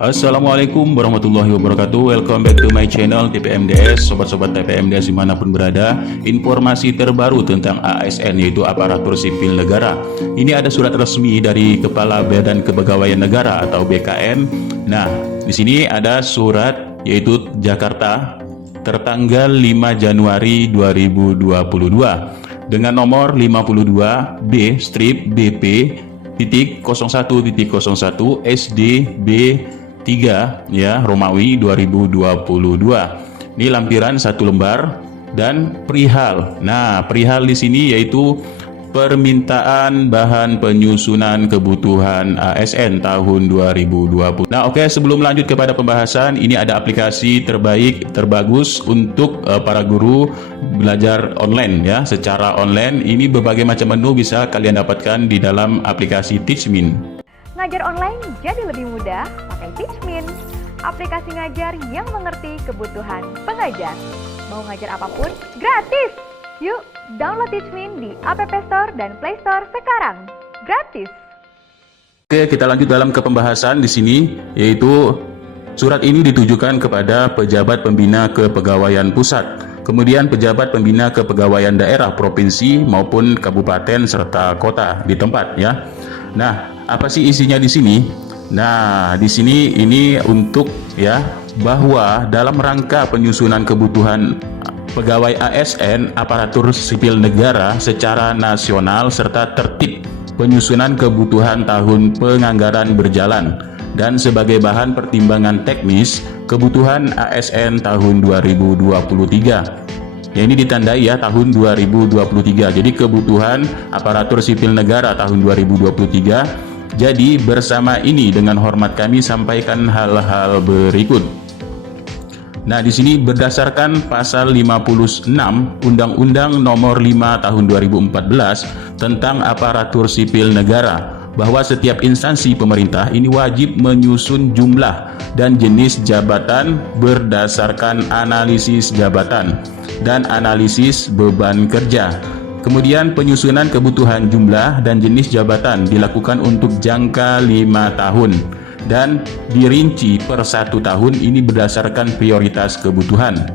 Assalamualaikum warahmatullahi wabarakatuh. Welcome back to my channel TPMDS. Sobat-sobat TPMDS dimanapun berada, informasi terbaru tentang ASN, yaitu Aparatur Sipil Negara. Ini ada surat resmi dari Kepala Badan Kepegawaian Negara atau BKN. Nah, di sini ada surat yaitu Jakarta tertanggal 5 Januari 2022 dengan nomor 52 B-BP titik 01.01 SDB 3 ya Romawi 2022. Ini lampiran satu lembar dan perihal. Nah, perihal di sini yaitu permintaan bahan penyusunan kebutuhan ASN tahun 2020. Nah, oke, sebelum lanjut kepada pembahasan, ini ada aplikasi terbaik, terbagus untuk para guru belajar online ya, secara online. Ini berbagai macam menu bisa kalian dapatkan di dalam aplikasi Teachmin. Ngajar online jadi lebih mudah pakai Teachmin, aplikasi ngajar yang mengerti kebutuhan pengajar. Mau ngajar apapun, gratis! Yuk, download Teachmin di App Store dan Play Store sekarang. Gratis! Oke, kita lanjut dalam pembahasan di sini, yaitu surat ini ditujukan kepada pejabat pembina kepegawaian pusat, kemudian pejabat pembina kepegawaian daerah, provinsi maupun kabupaten serta kota di tempat ya. Nah, apa sih isinya di sini? Nah, di sini ini untuk ya bahwa dalam rangka penyusunan kebutuhan pegawai ASN aparatur sipil negara secara nasional serta tertib penyusunan kebutuhan tahun penganggaran berjalan dan sebagai bahan pertimbangan teknis kebutuhan ASN tahun 2023. Ya, ini ditandai ya tahun 2023. Jadi kebutuhan aparatur sipil negara tahun 2023. Jadi bersama ini dengan hormat kami sampaikan hal-hal berikut. Nah, di sini berdasarkan pasal 56 Undang-Undang Nomor 5 Tahun 2014 tentang Aparatur Sipil Negara, bahwa setiap instansi pemerintah ini wajib menyusun jumlah dan jenis jabatan berdasarkan analisis jabatan dan analisis beban kerja. Kemudian penyusunan kebutuhan jumlah dan jenis jabatan dilakukan untuk jangka 5 tahun dan dirinci per 1 tahun ini berdasarkan prioritas kebutuhan.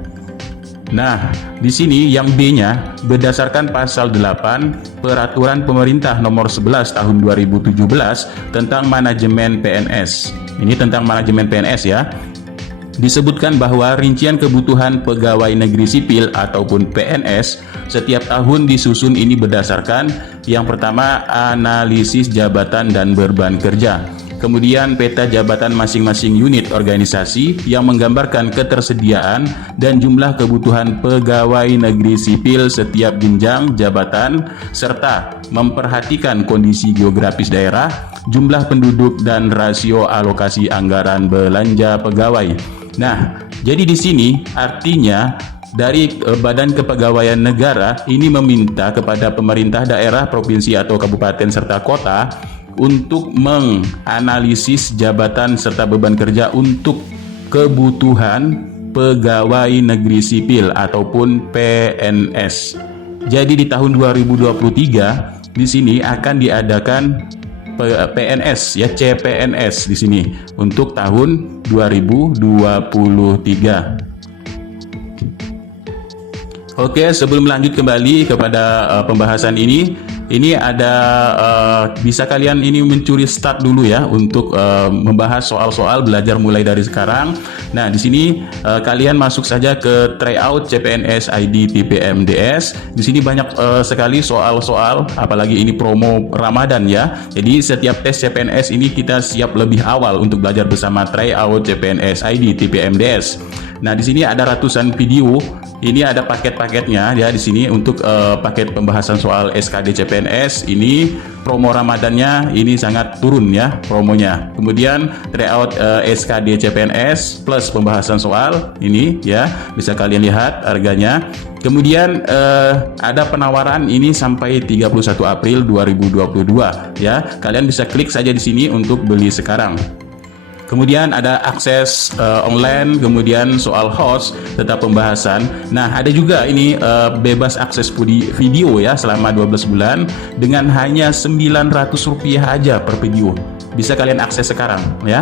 Nah, di sini yang B-nya berdasarkan pasal 8 Peraturan Pemerintah Nomor 11 Tahun 2017 tentang manajemen PNS. Ini tentang manajemen PNS ya. Disebutkan bahwa rincian kebutuhan pegawai negeri sipil ataupun PNS setiap tahun disusun ini berdasarkan yang pertama analisis jabatan dan beban kerja. Kemudian peta jabatan masing-masing unit organisasi yang menggambarkan ketersediaan dan jumlah kebutuhan pegawai negeri sipil setiap jenjang jabatan serta memperhatikan kondisi geografis daerah, jumlah penduduk dan rasio alokasi anggaran belanja pegawai. Nah, jadi di sini artinya dari Badan Kepegawaian Negara ini meminta kepada pemerintah daerah, provinsi atau kabupaten serta kota untuk menganalisis jabatan serta beban kerja untuk kebutuhan pegawai negeri sipil ataupun PNS. Jadi di tahun 2023 di sini akan diadakan PNS ya, CPNS di sini untuk tahun 2023. Oke, sebelum lanjut kembali kepada pembahasan ini ada bisa kalian ini mencuri start dulu ya untuk membahas soal-soal belajar mulai dari sekarang. Nah, di sini kalian masuk saja ke tryout CPNS ID TPMDS. Di sini banyak sekali soal-soal, apalagi ini promo Ramadan ya. Jadi setiap tes CPNS ini kita siap lebih awal untuk belajar bersama tryout CPNS ID TPMDS. Nah, di sini ada ratusan video. Ini ada paket-paketnya ya di sini untuk paket pembahasan soal SKD CPNS. Ini promo Ramadannya ini sangat turun ya promonya. Kemudian tryout SKD CPNS plus pembahasan soal ini ya bisa kalian lihat harganya. Kemudian ada penawaran ini sampai 31 April 2022 ya. Kalian bisa klik saja di sini untuk beli sekarang. Kemudian ada akses online, kemudian soal host, tetap pembahasan. Nah, ada juga ini bebas akses video ya selama 12 bulan dengan hanya Rp900 aja per video. Bisa kalian akses sekarang ya.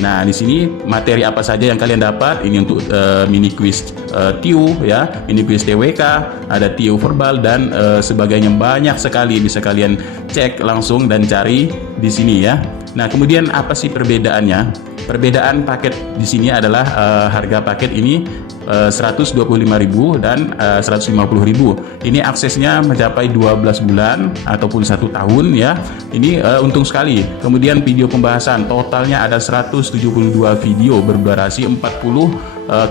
Nah, di sini materi apa saja yang kalian dapat? Ini untuk mini quiz TIU ya, mini quiz TWK, ada TIU verbal dan sebagainya, banyak sekali, bisa kalian cek langsung dan cari di sini ya. Nah, kemudian apa sih perbedaannya? Perbedaan paket di sini adalah harga paket ini 125.000 dan 150.000. Ini aksesnya mencapai 12 bulan ataupun 1 tahun ya. Ini untung sekali. Kemudian video pembahasan totalnya ada 172 video berdurasi 40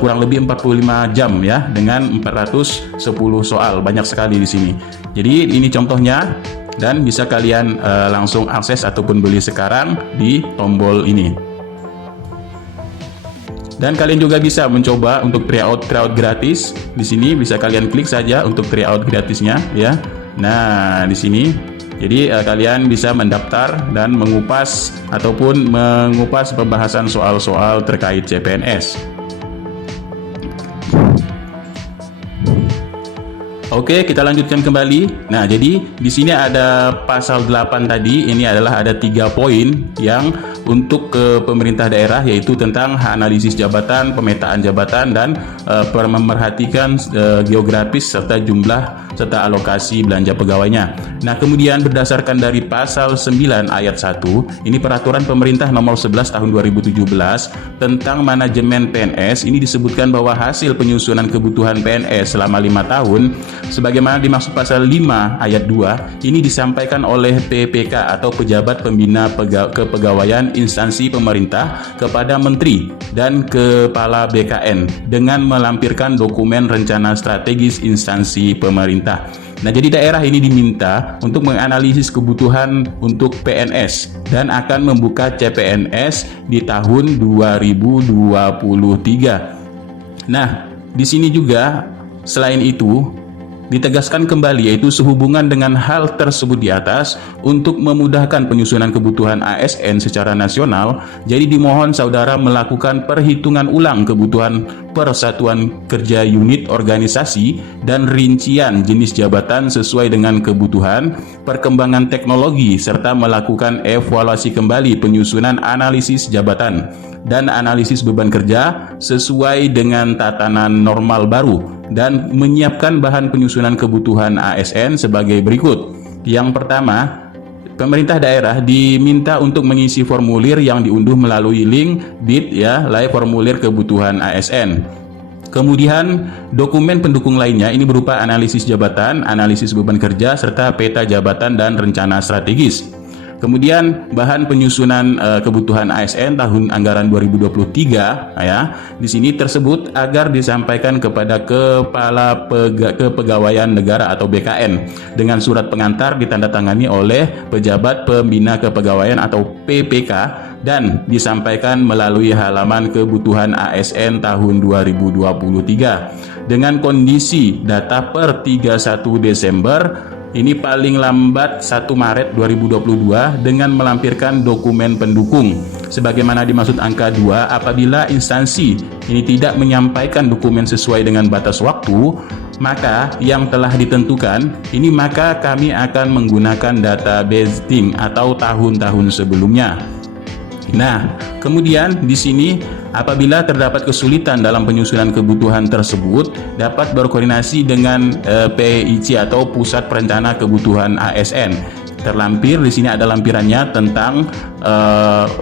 kurang lebih 45 jam ya, dengan 410 soal. Banyak sekali di sini. Jadi ini contohnya dan bisa kalian langsung akses ataupun beli sekarang di tombol ini. Dan kalian juga bisa mencoba untuk tryout gratis. Di sini bisa kalian klik saja untuk tryout gratisnya ya. Nah, di sini jadi kalian bisa mendaftar dan mengupas ataupun mengupas pembahasan soal-soal terkait CPNS. Oke, kita lanjutkan kembali. Nah, jadi di sini ada pasal 8 tadi. Ini adalah ada 3 poin yang untuk ke pemerintah daerah, yaitu tentang analisis jabatan, pemetaan jabatan, dan memerhatikan geografis serta jumlah serta alokasi belanja pegawainya. Nah, kemudian berdasarkan dari pasal 9 ayat 1, ini peraturan pemerintah nomor 11 tahun 2017 tentang manajemen PNS. Ini disebutkan bahwa hasil penyusunan kebutuhan PNS selama 5 tahun sebagaimana dimaksud pasal 5 ayat 2 ini disampaikan oleh PPK atau pejabat pembina kepegawaian instansi pemerintah kepada menteri dan kepala BKN dengan melampirkan dokumen rencana strategis instansi pemerintah. Nah, jadi daerah ini diminta untuk menganalisis kebutuhan untuk PNS dan akan membuka CPNS di tahun 2023. Nah, di sini juga selain itu ditegaskan kembali, yaitu sehubungan dengan hal tersebut di atas untuk memudahkan penyusunan kebutuhan ASN secara nasional, jadi dimohon saudara melakukan perhitungan ulang kebutuhan persatuan kerja unit organisasi dan rincian jenis jabatan sesuai dengan kebutuhan, perkembangan teknologi, serta melakukan evaluasi kembali penyusunan analisis jabatan dan analisis beban kerja sesuai dengan tatanan normal baru, dan menyiapkan bahan penyusunan kebutuhan ASN sebagai berikut. Yang pertama, pemerintah daerah diminta untuk mengisi formulir yang diunduh melalui link bit ya, live formulir kebutuhan ASN. Kemudian dokumen pendukung lainnya ini berupa analisis jabatan, analisis beban kerja, serta peta jabatan dan rencana strategis. Kemudian bahan penyusunan kebutuhan ASN tahun anggaran 2023 ya. Di sini tersebut agar disampaikan kepada Kepala Kepegawaian Negara atau BKN dengan surat pengantar ditandatangani oleh pejabat pembina kepegawaian atau PPK dan disampaikan melalui halaman kebutuhan ASN tahun 2023 dengan kondisi data per 31 Desember. Ini paling lambat 1 Maret 2022 dengan melampirkan dokumen pendukung. Sebagaimana dimaksud angka 2, apabila instansi ini tidak menyampaikan dokumen sesuai dengan batas waktu, maka yang telah ditentukan, ini maka kami akan menggunakan data basing atau tahun-tahun sebelumnya. Nah, kemudian di sini apabila terdapat kesulitan dalam penyusunan kebutuhan tersebut, dapat berkoordinasi dengan PIC atau Pusat Perencana Kebutuhan ASN. Terlampir di sini ada lampirannya tentang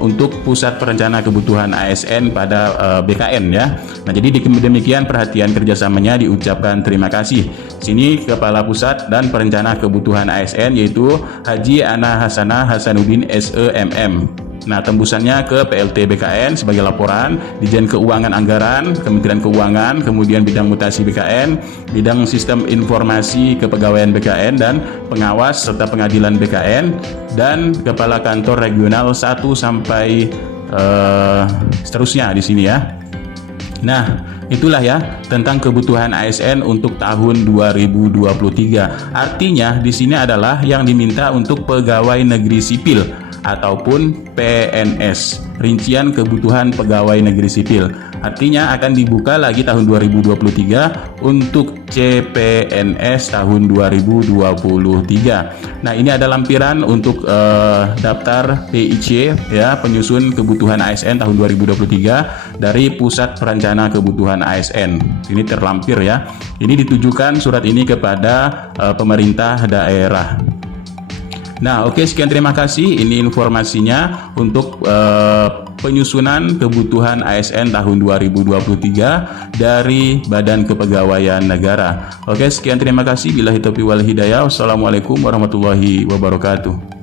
untuk Pusat Perencana Kebutuhan ASN pada BKN ya. Nah, jadi demikian perhatian kerjasamanya diucapkan terima kasih. Sini Kepala Pusat dan Perencana Kebutuhan ASN yaitu Haji Ana Hasanah Hasanuddin SEMM. Nah, tembusannya ke PLT BKN sebagai laporan, Dijen Keuangan Anggaran, Kementerian Keuangan, kemudian bidang mutasi BKN, bidang sistem informasi kepegawaian BKN dan pengawas serta pengadilan BKN, dan Kepala Kantor Regional 1 sampai seterusnya di sini ya. Nah, Itulah ya tentang kebutuhan ASN untuk tahun 2023. Artinya di sini adalah yang diminta untuk pegawai negeri sipil ataupun PNS. Rincian kebutuhan pegawai negeri sipil. Artinya akan dibuka lagi tahun 2023 untuk CPNS tahun 2023. Nah, ini ada lampiran untuk daftar PIC ya, penyusun kebutuhan ASN tahun 2023 dari Pusat Perencana Kebutuhan ASN. Ini terlampir ya. Ini ditujukan surat ini kepada pemerintah daerah. Nah, oke, sekian, terima kasih. Ini informasinya untuk penyusunan kebutuhan ASN tahun 2023 dari Badan Kepegawaian Negara. Oke, sekian, terima kasih. Billahi taufiq wal hidayah. Wassalamualaikum warahmatullahi wabarakatuh.